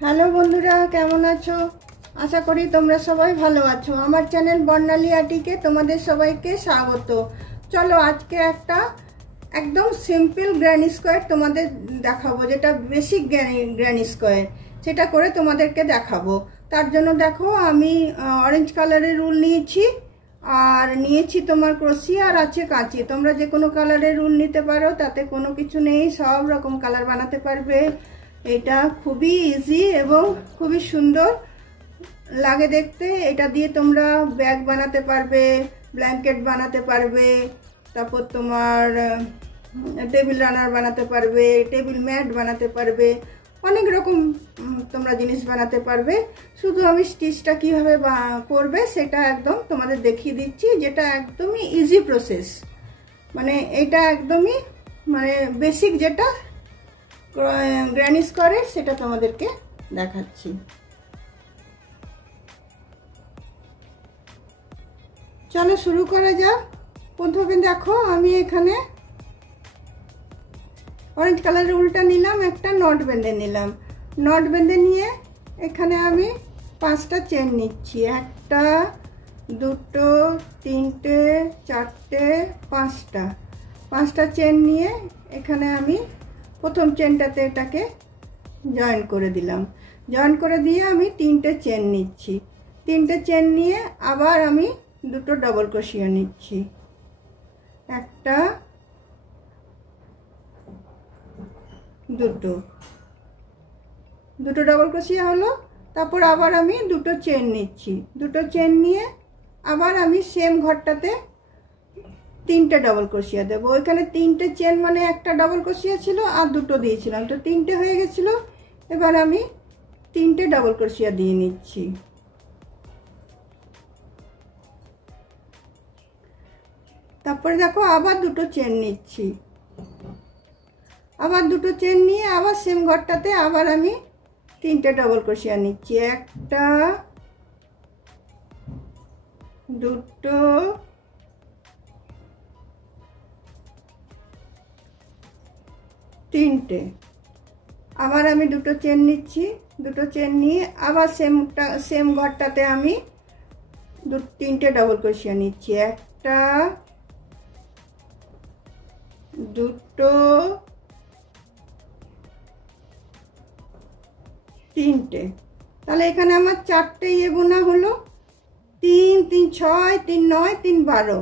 Hello বন্ধুরা, কেমন আছো? আশা করি তোমরা সবাই ভালো আছো। আমার চ্যানেল বর্ণালী আর্টিকে তোমাদের সবাইকে স্বাগত। চলো আজকে একটা একদম সিম্পল গ্র্যানি স্কোয়ার তোমাদের দেখাবো, যেটা বেসিক গ্র্যানি স্কোয়ার, সেটা করে তোমাদেরকে দেখাবো। তার জন্য দেখো আমি অরেঞ্জ কালারের রুল নিয়েছি, আর নিয়েছি তোমার ক্রোশি, আর আছে কাঁচি। তোমরা যে কোনো কালারের রুল নিতে পারো, তাতে কোনো কিছু নেই, সব রকম কালার বানাতে পারবে। এটা খুবই ইজি এবং খুবই সুন্দর লাগে দেখতে। এটা দিয়ে তোমরা ব্যাগ বানাতে পারবে, ব্ল্যাঙ্কেট বানাতে পারবে, তারপর তোমার টেবিল রানার বানাতে পারবে, টেবিল ম্যাট বানাতে পারবে, অনেক রকম তোমরা জিনিস বানাতে পারবে। শুধু আমি স্টিচটা কীভাবে করবে সেটা একদম তোমাদের দেখিয়ে দিচ্ছি, যেটা একদমই ইজি প্রসেস। মানে এটা একদমই মানে বেসিক যেটা গ্র্যানি স্কোয়ারে, সেটা তোমাদেরকে দেখাচ্ছি। চলো শুরু করা যাক। প্রথমে দেখো আমি এখানে অরেঞ্জ কালারের উলটা নিলাম, একটা নট বেঁধে নিলাম। নট বেঁধে নিয়ে এখানে আমি 5টা চেন নিচ্ছি। 1টা 2টো 3টে 4টে 5টা চেন নিয়ে এখানে আমি প্রথম চেনটাতে এটাকে জয়েন করে দিলাম। জয়েন করে দিয়ে আমি 3টে চেন নিচ্ছি। 3টে চেন নিয়ে আবার আমি 2টো ডবল ক্রোশিয়া নিচ্ছি। একটা 2টো ডবল ক্রোশিয়া হলো। তারপর আবার আমি 2টো চেন নিচ্ছি। 2টো চেন নিয়ে আবার আমি সেম ঘরটাতে 3টে ডবল ক্রোশিয়া দেবো। ওইখানে 3টে চেন মানে একটা ডবল ক্রোশিয়া ছিল, আর 2টো দিয়েছিলাম, তো 3টে হয়ে গেছিলো। এবার আমি 3টে ডবল ক্রোশিয়া দিয়ে নিচ্ছি। তারপরে দেখো আবার 2টো চেন নিচ্ছি। আবার 2টো চেন নিয়ে আবার সেম ঘরটাতে আবার আমি 3টে ডবল ক্রোশিয়া নিচ্ছি। একটা 2টো 3টে। আবার আমি 2টো চেন নিচ্ছি। 2টো চেন নিয়ে আবার সেম ঘরটাতে আমি 3টে ডবল ক্রোশিয়া নিচ্ছি। একটা 2টো 3টে। তাহলে এখানে আমার 4টে বোনা হলো। 3 3 6 3 9 3 12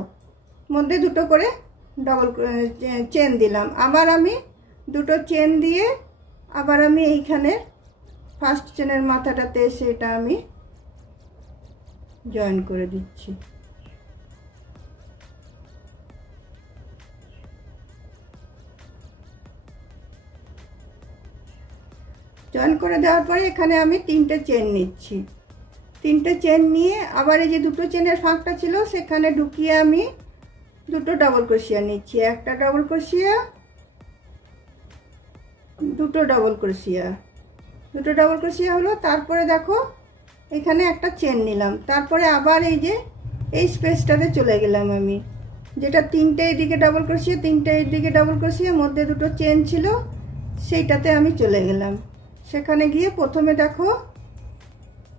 মধ্যে 2টো করে ডবল চেন দিলাম। আবার আমি 2টো চেন দিয়ে আবার আমি এইখানে ফার্স্ট চেনের মাথাটাতে এসে এটা আমি জয়েন করে দিচ্ছি। জয়েন করে দেওয়ার পরে এখানে আমি 3টে চেন নিচ্ছি। 3টে চেন নিয়ে আবার এই যে 2টো চেনের ফাঁকটা ছিল সেখানে ঢুকিয়ে আমি 2টো ডবল ক্রোশিয়া নিচ্ছি। একটা ডবল ক্রোশিয়া, 2টো ডবল ক্রোশিয়া, 2টো ডবল ক্রোশিয়া হলো। তারপরে দেখো এখানে একটা চেন নিলাম। তারপরে আবার এই যে এই স্পেসটাতে চলে গেলাম আমি, যেটা 3টে এইদিকে ডবল ক্রোশিয়া, 3টে এইদিকে ডবল ক্রোশিয়া, মধ্যে 2টো চেন ছিল, সেইটাতে আমি চলে গেলাম। সেখানে গিয়ে প্রথমে দেখো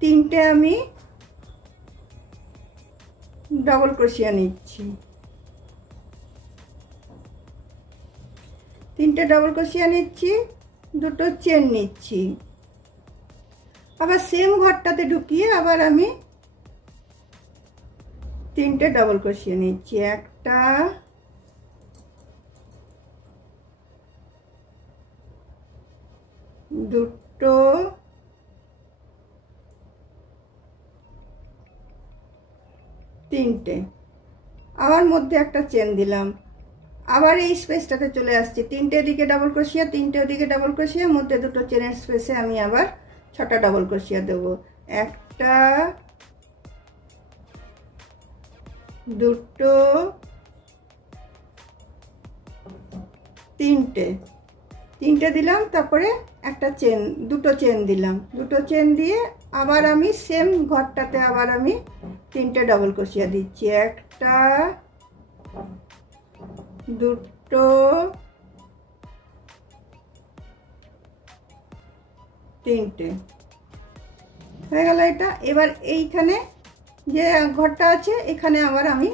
3টে আমি ডবল ক্রোশিয়া নিচ্ছি। 3টে ডবল ক্রোশিয়া নিচ্ছি, 2টো চেন নিচ্ছি। আবার সেম ঘরটাতে ঢুকিয়ে আবার আমি 3টে ডবল ক্রোশিয়া নিচ্ছি। একটা 2টো 3টে। আবার মধ্যে একটা চেন দিলাম। আবার এই স্পেসটাতে চলে আসছি। 3টে দিকে ডবল ক্রোশিয়া, 3টে দিকে ডবল ক্রোশিয়া, মধ্যে 2টো চেনের স্পেসে আমি আবার 6টা ডবল ক্রোশিয়া দেবো। একটা 2টো 3টে দিলাম। তারপরে একটা চেন, 2টো চেন দিলাম। 2টো চেন দিয়ে আবার আমি সেম ঘরটাতে আবার আমি 3টে ডবল ক্রোশিয়া দিচ্ছি। একটা 2টো 3টে। হয়ে গেল এটা। এবার এইখানে যে ঘরটা আছে এখানে আবার আমি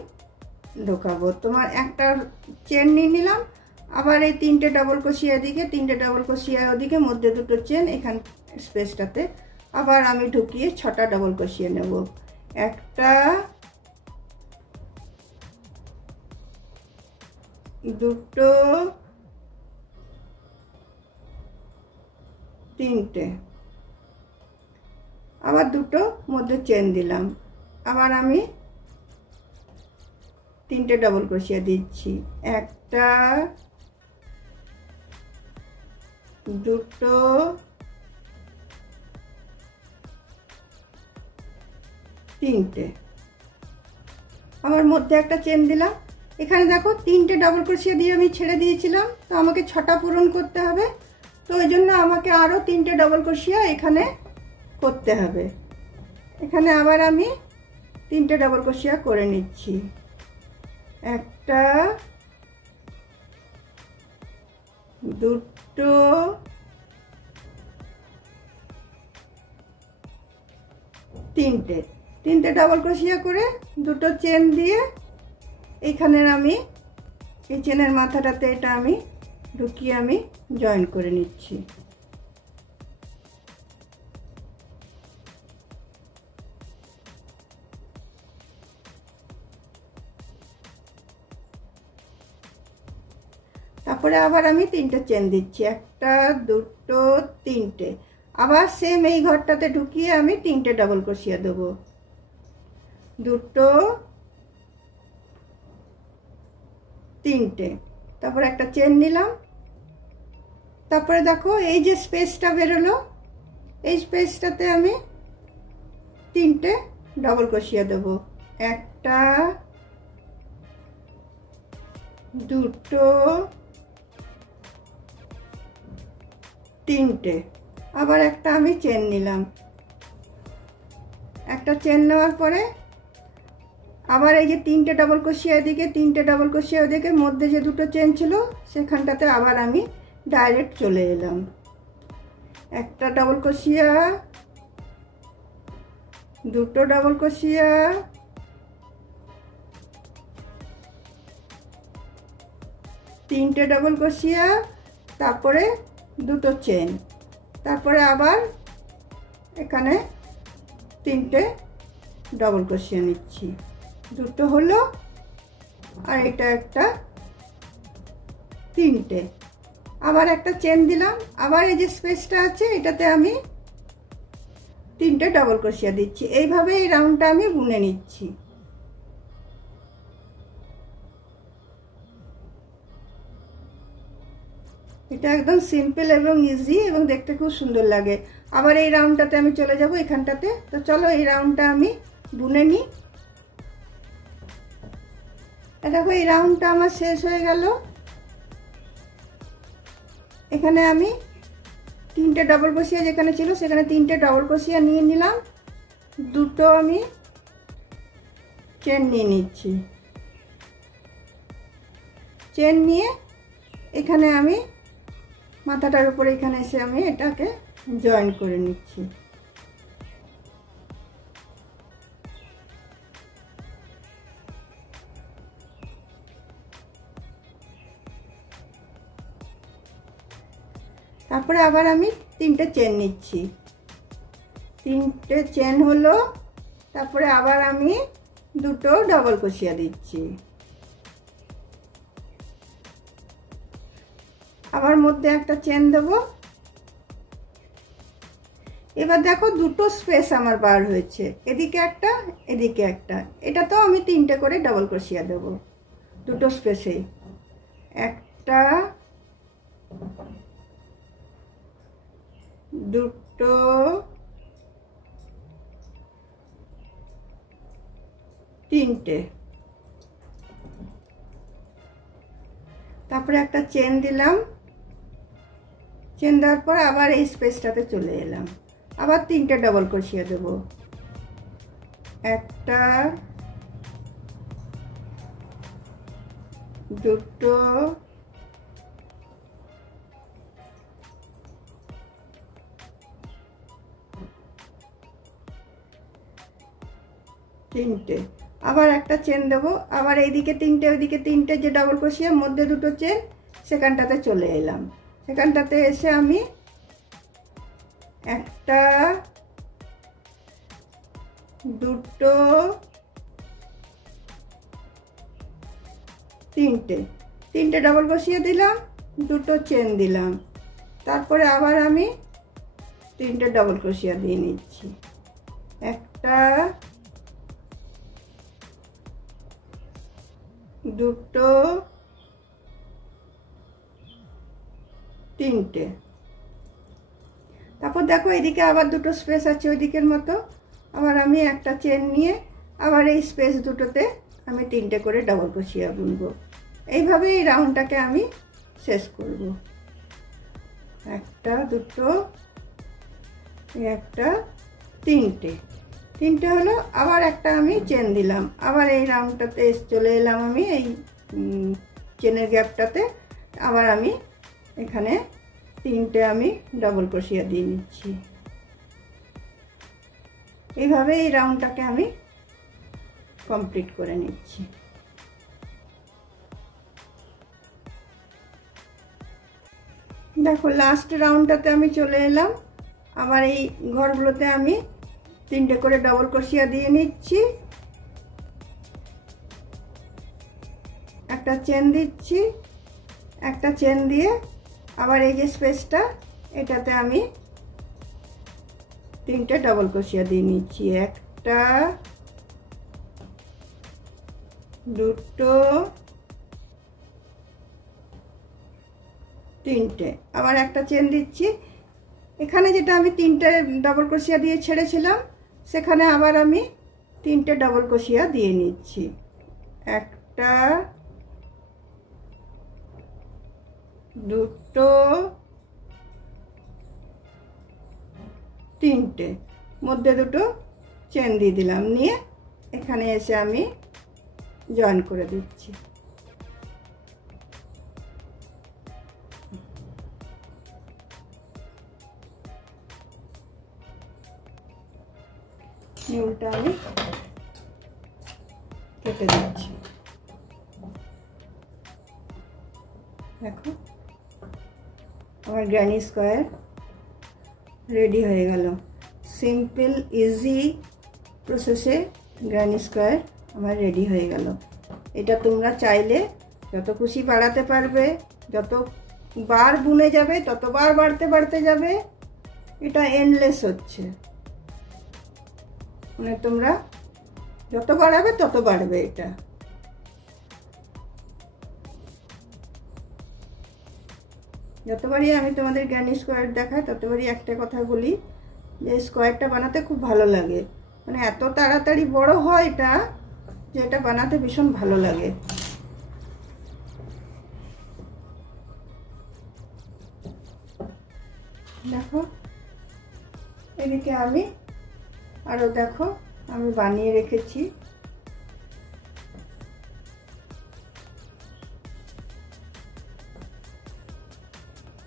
ঢোকাবো। তোমার একটা চেন নিয়ে নিলাম, আবার এই 3টে ডাবল ক্রোশিয়া এদিকে, 3টে ডাবল ক্রোশিয়া ওদিকে, মধ্যে 2টো চেন এখান স্পেসটাতে আবার আমি ঢুকিয়ে 6টা ডাবল ক্রোশিয়া নেব। একটা, দুটো, তিনটে, আবার দুটো মধ্যে চেন দিলাম, আবার আমি 3টে ডাবল ক্রোশিয়া দিচ্ছি। একটা, দুটো, তিনটে, আবার মধ্যে একটা চেন দিলাম। এখানে দেখো 3টে ডাবল ক্রোশিয়া দিয়ে আমি ছেড়ে দিয়েছিলাম, তো আমাকে 6টা পূরণ করতে হবে, তো ওই জন্য আমাকে আরও 3টে ডাবল ক্রোশিয়া এখানে করতে হবে। এখানে আবার আমি 3টে ডাবল ক্রোশিয়া করে নিচ্ছি। একটা, দুটো, তিনটে ডাবল ক্রোশিয়া করে 2টো চেন দিয়ে এইখানে আমি এই চেনের মাথাটাতে এটা আমি ঢুকিয়ে আমি জয়েন করে নিচ্ছি। তারপরে আবার আমি 3টে চেন দিচ্ছি, একটা, দুটো, তিনটে, আবার সেম এই ঘরটাতে ঢুকিয়ে আমি 3টে ডাবল ক্রোশিয়া দেবো। দুটো, তিনটে, তারপরে একটা চেন নিলাম। তারপরে দেখো এই যে স্পেসটা বেরোলো, এই স্পেসটাতে আমি 3টে ডাবল ক্রোশিয়া দেবো। একটা, দুটো, তিনটে, আবার একটা আমি চেন নিলাম। একটা চেন নেওয়ার পরে আবার এই যে 3টে ডাবল ক্রোশিয়া এদিকে, 3টে ডাবল ক্রোশিয়া ওদিকে, মধ্যে যে 2টো চেন ছিল সেখানটাতে আবার আমি ডাইরেক্ট চলে এলাম। একটা ডাবল ক্রোশিয়া, দুটো ডাবল ক্রোশিয়া, তিনটে ডাবল ক্রোশিয়া, তারপরে 2টো চেন, তারপরে আবার এখানে 3টে ডাবল ক্রোশিয়া নিচ্ছি। 2টো হলো, আর এটা একটা, 3টে, আবার একটা চেন দিলাম। আবার এই যে স্পেসটা আছে এটাতে আমি 3টে ডাবল ক্রোশিয়া দিচ্ছি। এইভাবে এই রাউন্ডটা আমি বুনে নিচ্ছি। এটা একদম সিম্পল এবং ইজি এবং দেখতে খুব সুন্দর লাগে। আবার এই রাউন্ডটাতে আমি চলে যাব এখানটাতে। তো চলো এই রাউন্ডটা আমি বুনে নিই। দেখো এই রাউন্ডটা আমার শেষ হয়ে গেল। এখানে আমি 3টে ডাবল ক্রোশিয়া যেখানে ছিল সেখানে 3টে ডাবল ক্রোশিয়া নিয়ে নিলাম। 2টো আমি চেন নিয়ে নিচ্ছি। চেন নিয়ে এখানে আমি মাথাটার উপরে এখানে এসে আমি এটাকে জয়েন করে নিচ্ছি। তারপরে আবার আমি 3টে চেন নিচ্ছি। 3টে চেন হলো, তারপরে আবার আমি 2টো ডাবল ক্রোশিয়া দিচ্ছি। আবার মধ্যে একটা চেন দেবো। এবার দেখো 2টো স্পেস আমার বার হয়েছে, এদিকে একটা, এদিকে একটা। এটা তো আমি 3টে করে ডাবল ক্রোশিয়া দেব 2টো স্পেসে। একটা, দুটো, তিনটে, তারপরে একটা চেন দিলাম। চেন দেওয়ার পর আবার এই স্পেসটাতে চলে এলাম, আবার 3টে ডাবল ক্রোশিয়া দেব। একটা, দুটো, তিনটে, আবার একটা চেন দেব, আবার এইদিকে তিনটে ওইদিকে তিনটে, যে ডাবল ক্রোশিয়া মধ্যে দুটো চেন, সেখানটাতে চলে এলাম। সেখানটাতে এসে আমি একটা, দুটো, তিনটে ডাবল ক্রোশিয়া দিলাম, দুটো চেন দিলাম, তারপরে আবার আমি তিনটে ডাবল ক্রোশিয়া দিয়ে নিচ্ছি। একটা, দুটো, তিনটে। তারপর দেখো এদিকে আবার দুটো স্পেস আছে ওইদিকের মতো, আবার আমি একটা চেন নিয়ে আবার এই স্পেস দুটোতে আমি তিনটে করে ডাবল ক্রোশিয়া বুনবো। এইভাবে এই রাউন্ডটাকে আমি শেষ করব। একটা, দুটো, একটা, তিনটে হলো, আবার একটা আমি চেন দিলাম, আবার এই রাউন্ডটাতে চলে এলাম আমি এই চেনের গ্যাপটাতে, আবার আমি এখানে তিনটে আমি ডাবল ক্রোশিয়া দিয়ে নিচ্ছি। এইভাবে এই রাউন্ডটাকে আমি কমপ্লিট করে নিচ্ছি। দেখো লাস্ট রাউন্ডটাতে আমি চলে এলাম, আবার এই ঘরগুলোতে আমি তিনটে করে ডাবল ক্রোশিয়া দিয়ে নিচ্ছি, একটা চেন দিচ্ছি, একটা চেন দিয়ে আবার এই যে স্পেসটা এটাতে আমি তিনটে ডাবল ক্রোশিয়া দিয়ে নিচ্ছি। একটা, দুটো, তিনটে, আবার একটা চেন দিচ্ছি। এখানে যেটা আমি তিনটে ডাবল ক্রোশিয়া দিয়ে ছেড়েছিলাম, সেখানে আবার আমি তিনটে ডাবল ক্রোশিয়া দিয়ে নিচ্ছি। একটা, দুটো, তিনটে, মধ্যে দুটো চেন দিয়ে দিলাম, নিয়ে এখানে এসে আমি জয়েন করে দিচ্ছি। নিউলটা আমি কেটে দিচ্ছি। দেখো আমার গ্র্যানি স্কোয়ার রেডি হয়ে গেল। সিম্পল ইজি প্রসেসে গ্র্যানি স্কোয়ার আমার রেডি হয়ে গেল। এটা তোমরা চাইলে যত খুশি বাড়াতে পারবে, যতবার বুনে যাবে ততবার বাড়তে যাবে। এটা এন্ডলেস হচ্ছে, মানে তোমরা যত বাড়াবে তত বাড়বে। এটা যতবারই আমি তোমাদের গ্র্যানি স্কোয়ার দেখাই ততবারই একটা কথা বলি যে স্কোয়ারটা বানাতে খুব ভালো লাগে, মানে এত তাড়াতাড়ি বড় হয় এটা, যে এটা বানাতে ভীষণ ভালো লাগে। দেখো এদিকে আমি আরো দেখো আমি বানিয়ে রেখেছি।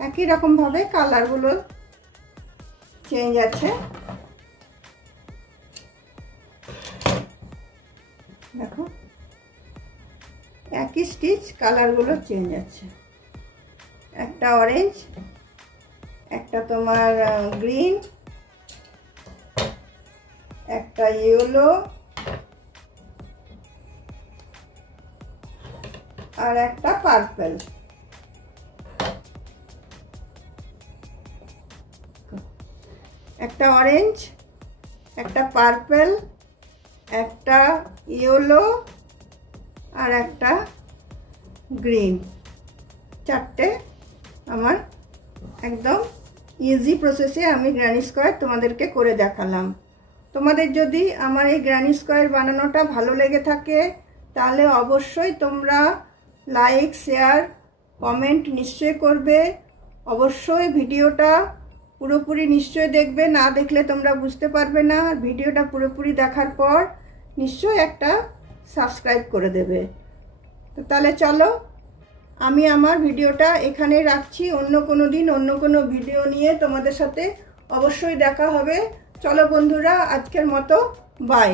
একই রকম ভাবে কালারগুলো চেঞ্জ আছে। দেখো একই স্টিচ, কালারগুলো চেঞ্জ আছে। একটা অরেঞ্জ, একটা তোমার গ্রিন, একটা ইয়েলো, আর একটা পার্পল। একটা অরেঞ্জ, একটা পার্পল, একটা ইয়েলো আর একটা গ্রিন। চারটে আমার একদম ইজি প্রসেসে আমি গ্র্যানি স্কোয়ার তোমাদেরকে করে দেখালাম। তোমাদের যদি আমার এই গ্র্যানি স্কোয়ার বানানোটা ভালো লেগে থাকে তাহলে অবশ্যই তোমরা লাইক, শেয়ার, কমেন্ট নিশ্চয়ই করবে। অবশ্যই ভিডিওটা পুরোপুরি নিশ্চয়ই দেখবে, না দেখলে তোমরা বুঝতে পারবে না। ভিডিওটা পুরোপুরি দেখার পর নিশ্চয়ই একটা সাবস্ক্রাইব করে দেবে। তো তাহলে চলো আমি আমার ভিডিওটা এখানে রাখছি। অন্য কোনো দিন অন্য কোনো ভিডিও নিয়ে তোমাদের সাথে অবশ্যই দেখা হবে। চলো বন্ধুরা, আজকের মতো বাই।